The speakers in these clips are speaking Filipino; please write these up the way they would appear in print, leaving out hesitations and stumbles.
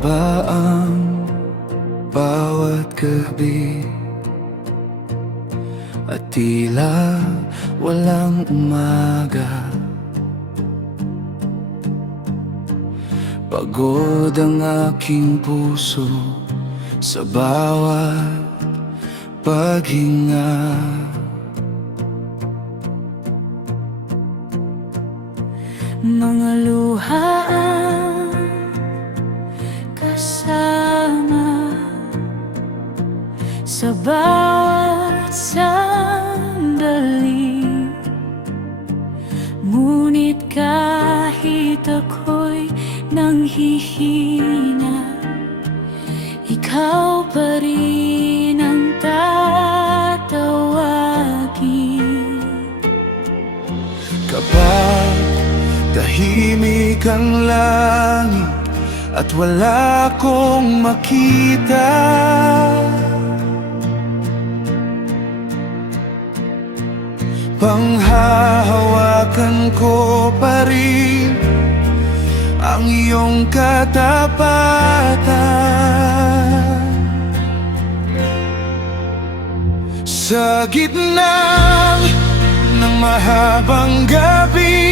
Mahaba ang bawat gabi at tila walang umaga. Pagod ang aking puso sa bawat paghinga. Mga luha ang kasama sa bawat sandali. Ngunit kahit ako'y nanghihina, ikaw pa rin ang tatawagin. Kapag tahimik ang langit at wala akong makita, panghahawakan ko pa rin ang iyong katapatan. Sa gitna ng mahabang gabi,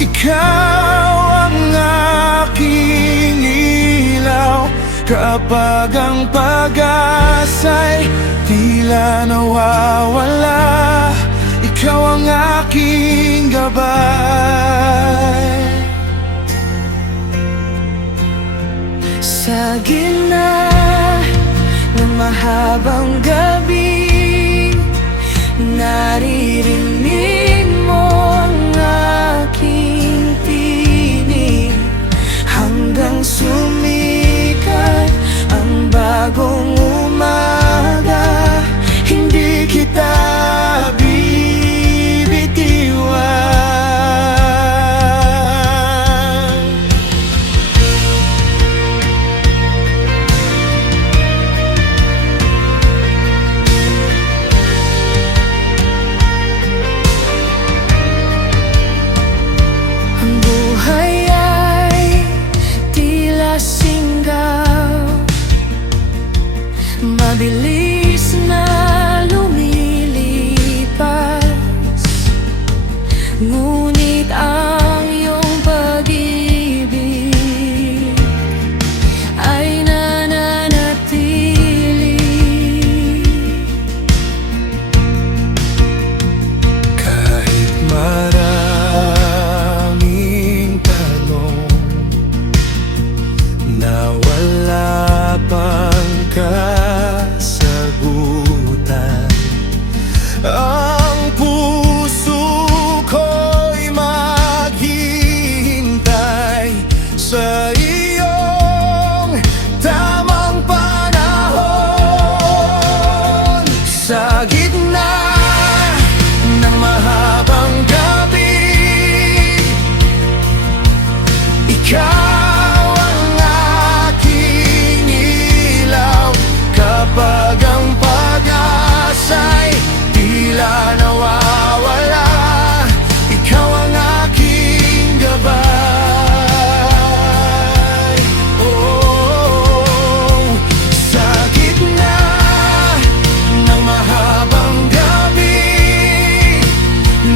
ikaw ang aking ilaw. Kapag ang pag-asa'y tila nawawala, ikaw ang aking gabay. Sa gitna ng mahabang gabi, naririnig mo ang aking tinig hanggang sumikat ang bagong umaga. Hindi kita bibitiwan. Ang buhay ay tila singgaw, mabilis na lumilipas. Ngunit ang iyong pag-ibig ay nananatili. Kahit maraming tanong na wala pang kasagutan, ang puso ko'y maghihintay sa iyong tamang panahon. Sa gitna ng mahabang gabi, ikaw ang aking ilaw. Kapag ang pag-asa'y tila nawawala, ikaw ang aking gabay. Oh, sa gitna ng mahabang gabi,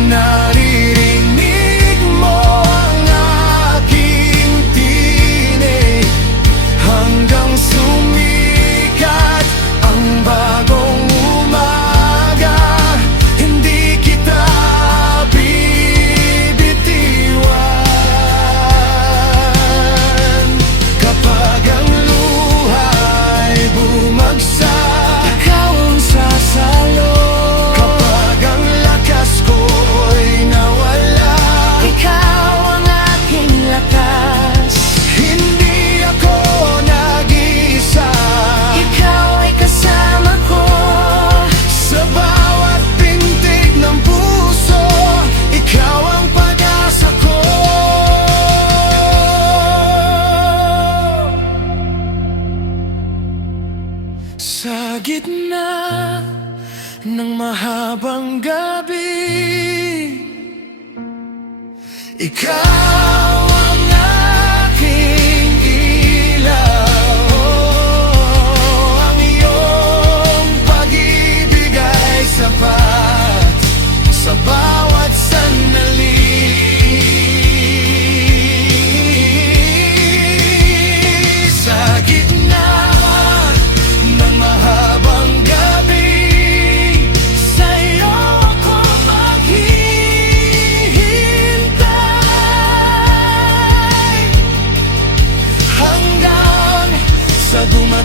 naririnig mo ang aking tinig hanggang sumikat ang bagong umaga. Hindi kita bibitiwan. Kapag ang luha'y bumagsak, Ikaw ang sasalo. kapag ang lakas ko'y nawala, Ikaw ang aking lakas. hindi ako nag-iisa. Ikaw ay kasama ko. Sa bawat pintig ng puso, ikaw ang pag-asa ko. Sa gitna ng mahabang gabi, ikaw ang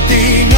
di